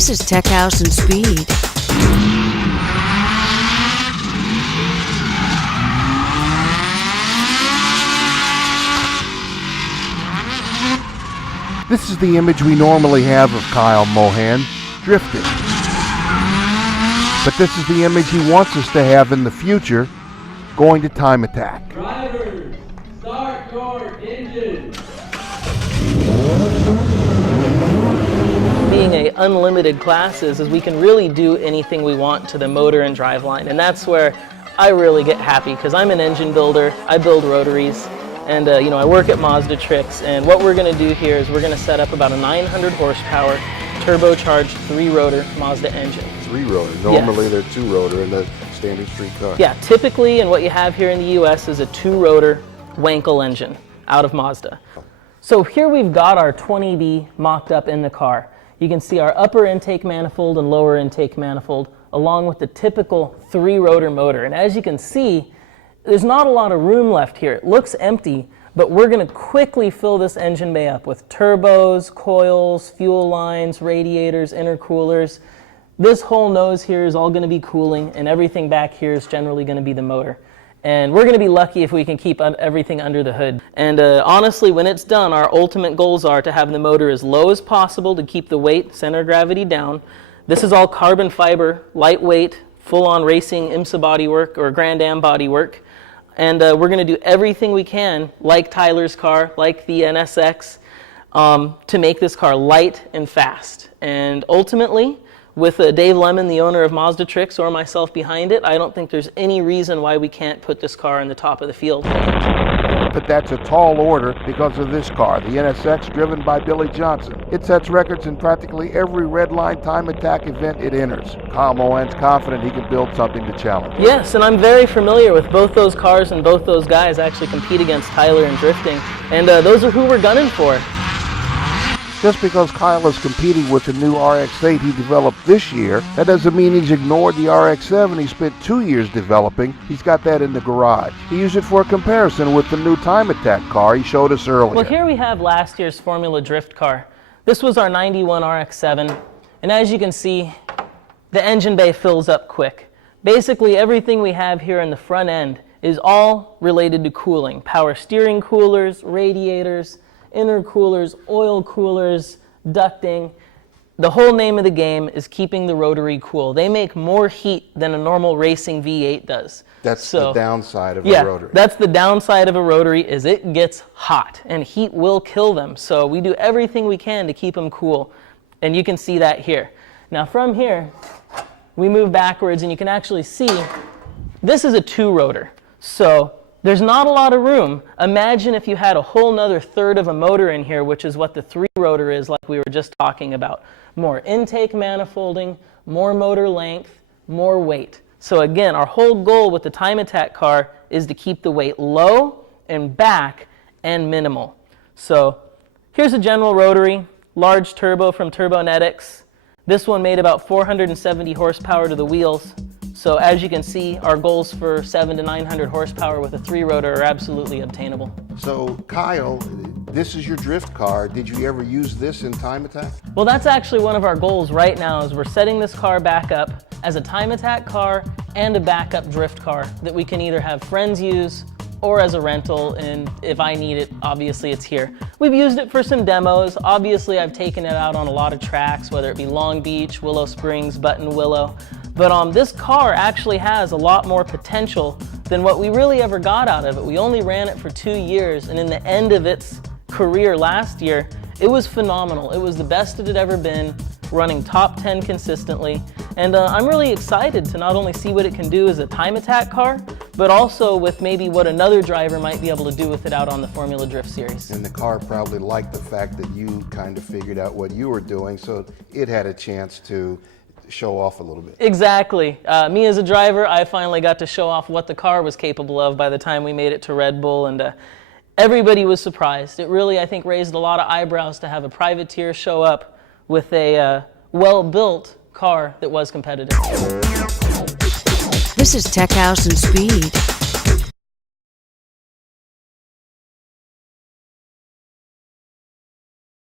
This is Tech House and Speed. This is the image we normally have of Kyle Mohan, drifting. But this is the image he wants us to have in the future, going to Time Attack. Drivers, start your engine. Being a unlimited class is we can really do anything we want to the motor and driveline, and that's where I really get happy because I'm an engine builder. I build rotaries, and I work at Mazda Tricks, and what we're going to do here is we're going to set up about a 900 horsepower turbocharged 3-rotor Mazda engine. 3-rotor. Normally they're 2-rotor in the standard street car. Yeah, typically, and what you have here in the US is a 2-rotor Wankel engine out of Mazda. So here we've got our 20B mocked up in the car. You can see our upper intake manifold and lower intake manifold along with the typical 3-rotor motor. And as you can see, there's not a lot of room left here. It looks empty, but we're going to quickly fill this engine bay up with turbos, coils, fuel lines, radiators, intercoolers. This whole nose here is all going to be cooling, and everything back here is generally going to be the motor. And we're going to be lucky if we can keep everything under the hood. And honestly, when it's done, our ultimate goals are to have the motor as low as possible to keep the weight, center of gravity down. This is all carbon fiber, lightweight, full-on racing IMSA bodywork or Grand Am bodywork. And we're going to do everything we can, like Tyler's car, like the NSX, to make this car light and fast. And ultimately, with Dave Lemon, the owner of Mazda Tricks, or myself behind it, I don't think there's any reason why we can't put this car in the top of the field. But that's a tall order because of this car, the NSX, driven by Billy Johnson. It sets records in practically every red line Time Attack event it enters. Kyle Mohan's confident he can build something to challenge. Yes, and I'm very familiar with both those cars, and both those guys actually compete against Tyler in drifting. And those are who we're gunning for. Just because Kyle is competing with the new RX-8 he developed this year, that doesn't mean he's ignored the RX-7 he spent 2 years developing. He's got that in the garage. He used it for a comparison with the new Time Attack car he showed us earlier. Well, here we have last year's Formula Drift car. This was our 91 RX-7, and as you can see, the engine bay fills up quick. Basically, everything we have here in the front end is all related to cooling. Power steering coolers, radiators, intercoolers, oil coolers, ducting. The whole name of the game is keeping the rotary cool. They make more heat than a normal racing V8 does. That's the downside of a rotary. That's the downside of a rotary, is it gets hot, and heat will kill them. So we do everything we can to keep them cool, and you can see that here. Now from here, we move backwards, and you can actually see this is a 2-rotor. So there's not a lot of room. Imagine if you had a whole nother third of a motor in here, which is what the 3-rotor is, like we were just talking about. More intake manifolding, more motor length, more weight. So again, our whole goal with the Time Attack car is to keep the weight low and back and minimal. So here's a general rotary, large turbo from Turbonetics. This one made about 470 horsepower to the wheels. So as you can see, our goals for 700 to 900 horsepower with a 3-rotor are absolutely obtainable. So Kyle, this is your drift car. Did you ever use this in Time Attack? Well, that's actually one of our goals right now, is we're setting this car back up as a Time Attack car and a backup drift car that we can either have friends use or as a rental, and if I need it, obviously it's here. We've used it for some demos. Obviously, I've taken it out on a lot of tracks, whether it be Long Beach, Willow Springs, Button Willow. But this car actually has a lot more potential than what we really ever got out of it. We only ran it for 2 years, and in the end of its career last year, it was phenomenal. It was the best it had ever been, running top 10 consistently. And I'm really excited to not only see what it can do as a Time Attack car, but also with maybe what another driver might be able to do with it out on the Formula Drift Series. And the car probably liked the fact that you kind of figured out what you were doing, so it had a chance to show off a little bit. Exactly. Me as a driver, I finally got to show off what the car was capable of by the time we made it to Red Bull, and everybody was surprised. It really, I think, raised a lot of eyebrows to have a privateer show up with a well-built car that was competitive. This is Tech House and Speed.